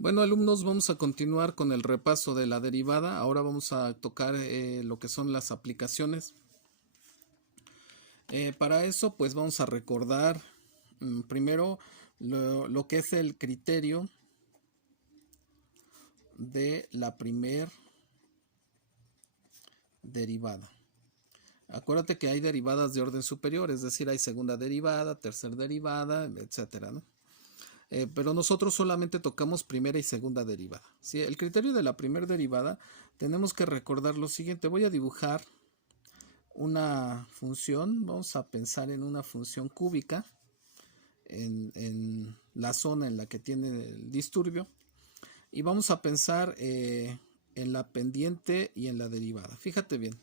Bueno, alumnos, vamos a continuar con el repaso de la derivada. Ahora vamos a tocar lo que son las aplicaciones. Para eso, pues vamos a recordar primero lo que es el criterio de la primer derivada. Acuérdate que hay derivadas de orden superior, es decir, hay segunda derivada, tercera derivada, etcétera, ¿no? Pero nosotros solamente tocamos primera y segunda derivada. ¿Sí? El criterio de la primera derivada tenemos que recordar lo siguiente. Voy a dibujar una función, vamos a pensar en una función cúbica en la zona en la que tiene el disturbio y vamos a pensar en la pendiente y en la derivada. Fíjate bien,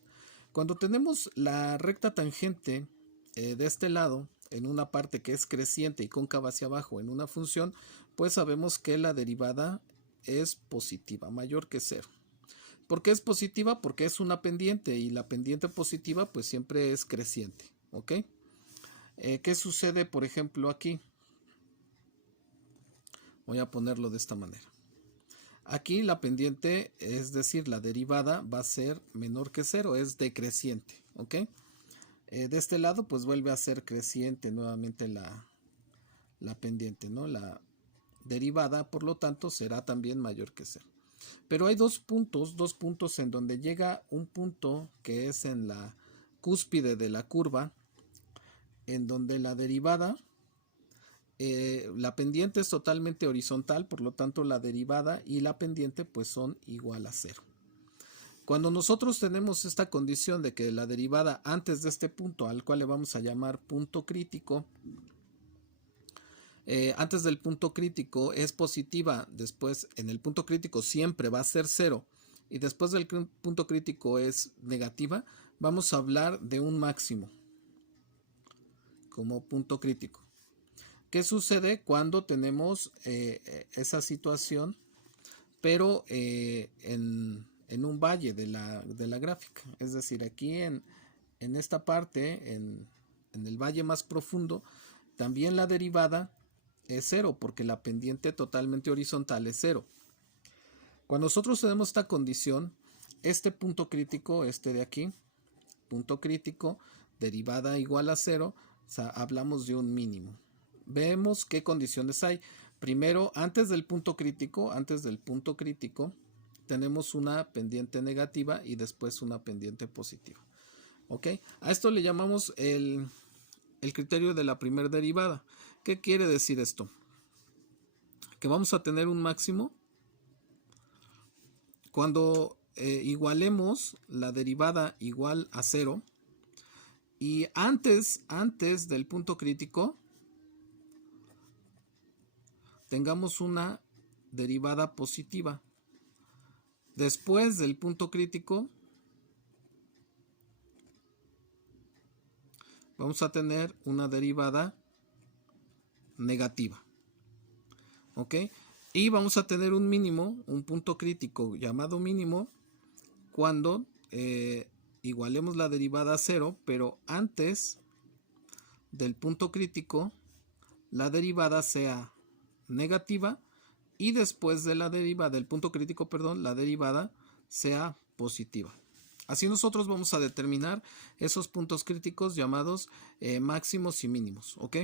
cuando tenemos la recta tangente de este lado en una parte que es creciente y cóncava hacia abajo en una función, pues sabemos que la derivada es positiva, mayor que cero. ¿Por qué es positiva? Porque es una pendiente y la pendiente positiva pues siempre es creciente, ¿ok? ¿Qué sucede por ejemplo aquí? Voy a ponerlo de esta manera. Aquí la pendiente, es decir, la derivada va a ser menor que cero, es decreciente, ¿ok? De este lado pues vuelve a ser creciente nuevamente la pendiente, ¿no? La derivada, por lo tanto, será también mayor que cero. Pero hay dos puntos en donde llega un punto que es en la cúspide de la curva, en donde la derivada, la pendiente es totalmente horizontal, por lo tanto la derivada y la pendiente pues son igual a cero. Cuando nosotros tenemos esta condición de que la derivada antes de este punto, al cual le vamos a llamar punto crítico, antes del punto crítico es positiva, después en el punto crítico siempre va a ser cero y después del punto crítico es negativa, vamos a hablar de un máximo como punto crítico. ¿Qué sucede cuando tenemos esa situación, pero en un valle de la gráfica? Es decir, aquí en esta parte, en el valle más profundo, también la derivada es cero, porque la pendiente totalmente horizontal es cero. Cuando nosotros tenemos esta condición, este punto crítico, este de aquí, punto crítico, derivada igual a cero, o sea, hablamos de un mínimo. Vemos qué condiciones hay. Primero, antes del punto crítico, tenemos una pendiente negativa y después una pendiente positiva. ¿Ok? A esto le llamamos el criterio de la primera derivada. ¿Qué quiere decir esto? Que vamos a tener un máximo cuando igualemos la derivada igual a cero y antes del punto crítico tengamos una derivada positiva. Después del punto crítico vamos a tener una derivada negativa. ¿Ok? Y vamos a tener un mínimo, un punto crítico llamado mínimo, cuando igualemos la derivada a cero, pero antes del punto crítico la derivada sea negativa y después de la derivada del punto crítico, perdón, la derivada sea positiva. Así nosotros vamos a determinar esos puntos críticos llamados máximos y mínimos, ¿ok?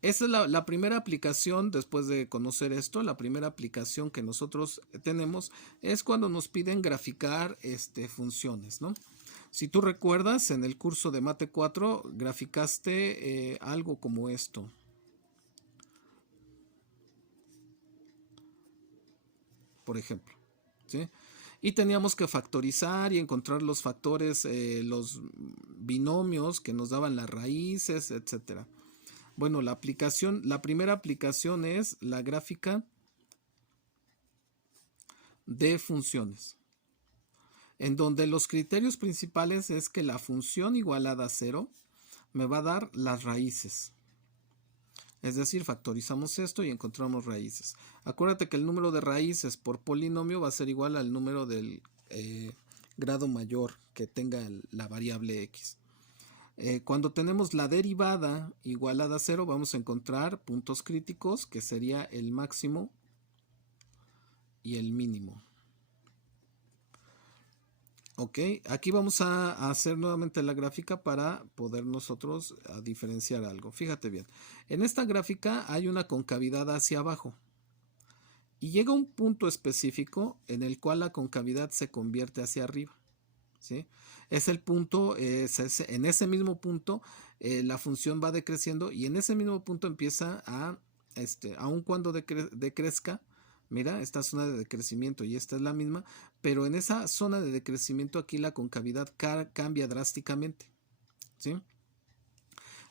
Esa es la primera aplicación. Después de conocer esto, la primera aplicación que nosotros tenemos es cuando nos piden graficar funciones, ¿no? Si tú recuerdas, en el curso de Mate 4 graficaste algo como esto. Por ejemplo, ¿sí? Y teníamos que factorizar y encontrar los factores, los binomios que nos daban las raíces, etcétera. Bueno, la primera aplicación es la gráfica de funciones, en donde los criterios principales es que la función igualada a cero me va a dar las raíces. Es decir, factorizamos esto y encontramos raíces. Acuérdate que el número de raíces por polinomio va a ser igual al número del grado mayor que tenga la variable x. Cuando tenemos la derivada igualada a cero, vamos a encontrar puntos críticos, que sería el máximo y el mínimo. Ok, aquí vamos a hacer nuevamente la gráfica para poder nosotros diferenciar algo. Fíjate bien, en esta gráfica hay una concavidad hacia abajo y llega un punto específico en el cual la concavidad se convierte hacia arriba. ¿Sí? Es el punto, en ese mismo punto la función va decreciendo y en ese mismo punto empieza aun cuando decrezca, mira, esta zona de decrecimiento y esta es la misma, pero en esa zona de decrecimiento aquí la concavidad cambia drásticamente. ¿Sí?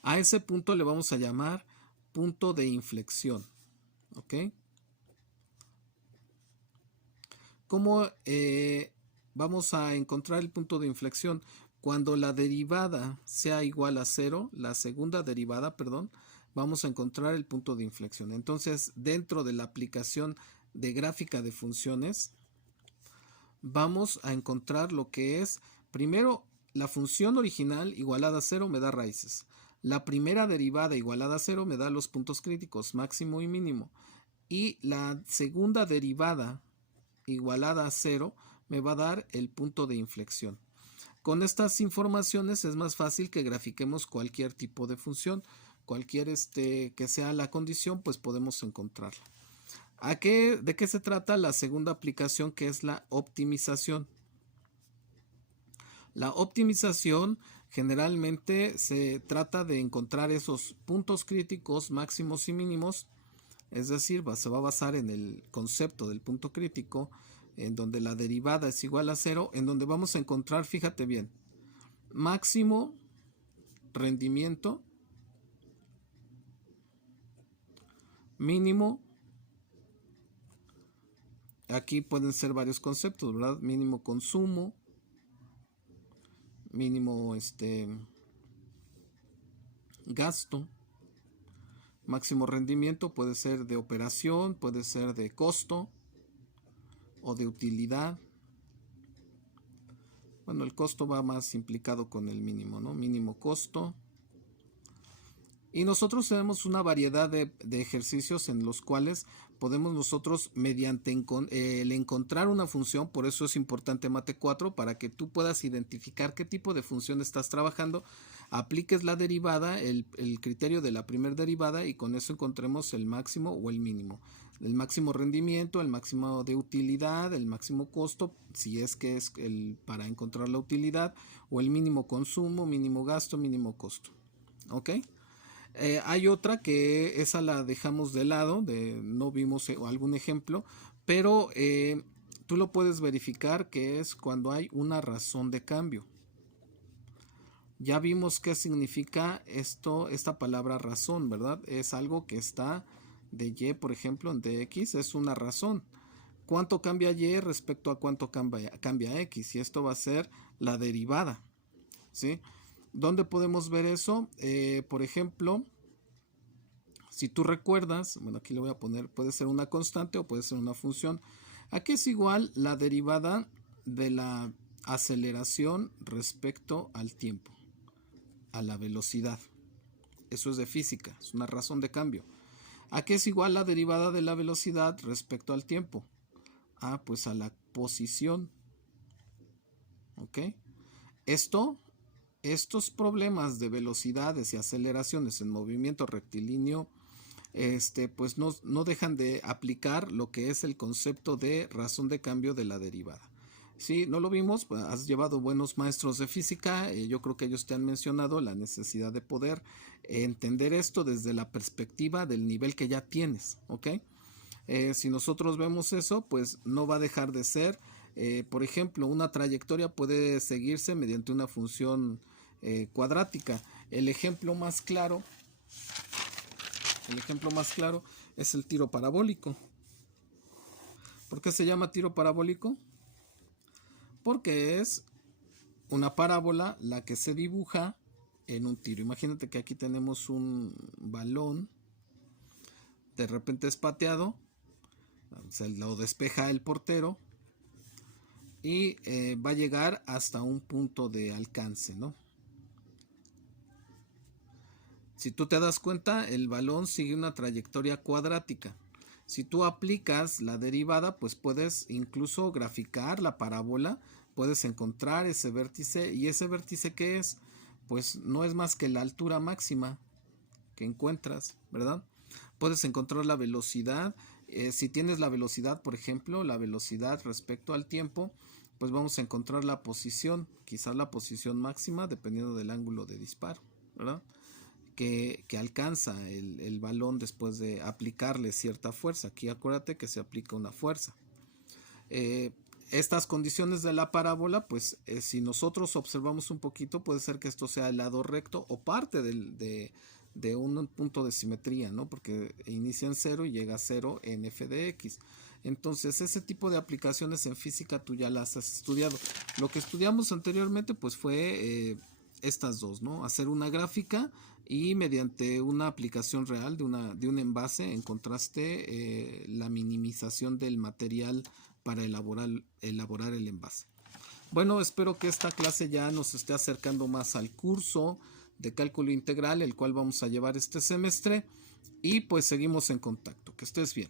A ese punto le vamos a llamar punto de inflexión. ¿Ok? ¿Cómo vamos a encontrar el punto de inflexión? Cuando la derivada sea igual a 0, la segunda derivada, perdón, vamos a encontrar el punto de inflexión. Entonces, dentro de la aplicación de gráfica de funciones, vamos a encontrar lo que es, primero, la función original igualada a 0 me da raíces. La primera derivada igualada a 0 me da los puntos críticos, máximo y mínimo. Y la segunda derivada igualada a 0 me va a dar el punto de inflexión. Con estas informaciones es más fácil que grafiquemos cualquier tipo de función, cualquier que sea la condición, pues podemos encontrarla. ¿De qué se trata la segunda aplicación, que es la optimización? La optimización generalmente se trata de encontrar esos puntos críticos máximos y mínimos, es decir, se va a basar en el concepto del punto crítico, en donde la derivada es igual a 0, en donde vamos a encontrar, fíjate bien, máximo rendimiento, mínimo, aquí pueden ser varios conceptos, ¿verdad? Mínimo consumo, mínimo gasto, máximo rendimiento puede ser de operación, puede ser de costo o de utilidad. Bueno, el costo va más implicado con el mínimo, ¿no? Mínimo costo. Y nosotros tenemos una variedad de ejercicios en los cuales podemos nosotros, mediante el encontrar una función, por eso es importante Mate 4, para que tú puedas identificar qué tipo de función estás trabajando, apliques la derivada, el criterio de la primera derivada, y con eso encontremos el máximo o el mínimo. El máximo rendimiento, el máximo de utilidad, el máximo costo, si es que es para encontrar la utilidad, o el mínimo consumo, mínimo gasto, mínimo costo. ¿Ok? Hay otra que esa la dejamos de lado, no vimos algún ejemplo, pero tú lo puedes verificar, que es cuando hay una razón de cambio. Ya vimos qué significa esta palabra razón, ¿verdad? Es algo que está de y, por ejemplo, en dx, es una razón. ¿Cuánto cambia y respecto a cuánto cambia x? Y esto va a ser la derivada, ¿sí? ¿Dónde podemos ver eso? Por ejemplo, si tú recuerdas, bueno, aquí le voy a poner, puede ser una constante o puede ser una función. Aquí es igual la derivada de la aceleración respecto al tiempo, a la velocidad. Eso es de física, es una razón de cambio. Aquí es igual la derivada de la velocidad respecto al tiempo. Pues a la posición. ¿Ok? Estos problemas de velocidades y aceleraciones en movimiento rectilíneo, pues no dejan de aplicar lo que es el concepto de razón de cambio de la derivada. Si no lo vimos, pues has llevado buenos maestros de física, yo creo que ellos te han mencionado la necesidad de poder entender esto desde la perspectiva del nivel que ya tienes, ¿ok? Si nosotros vemos eso, pues no va a dejar de ser, por ejemplo, una trayectoria puede seguirse mediante una función cuadrática. El ejemplo más claro es el tiro parabólico. ¿Por qué se llama tiro parabólico? Porque es una parábola la que se dibuja en un tiro. Imagínate que aquí tenemos un balón, de repente es pateado, se lo despeja el portero y va a llegar hasta un punto de alcance, ¿no? Si tú te das cuenta, el balón sigue una trayectoria cuadrática. Si tú aplicas la derivada, pues puedes incluso graficar la parábola, puedes encontrar ese vértice, y ese vértice ¿qué es? Pues no es más que la altura máxima que encuentras, ¿verdad? Puedes encontrar la velocidad. Si tienes la velocidad, por ejemplo, la velocidad respecto al tiempo, pues vamos a encontrar la posición, quizás la posición máxima, dependiendo del ángulo de disparo, ¿verdad? Que alcanza el balón después de aplicarle cierta fuerza. Aquí acuérdate que se aplica una fuerza. Estas condiciones de la parábola, pues si nosotros observamos un poquito, puede ser que esto sea el lado recto o parte de un punto de simetría, ¿no? Porque inicia en 0 y llega a 0 en f de x. Entonces, ese tipo de aplicaciones en física tú ya las has estudiado. Lo que estudiamos anteriormente, pues fue estas dos, ¿no? Hacer una gráfica y mediante una aplicación real de un envase encontraste la minimización del material para elaborar el envase. Bueno, espero que esta clase ya nos esté acercando más al curso de cálculo integral, el cual vamos a llevar este semestre, y pues seguimos en contacto. Que estés bien.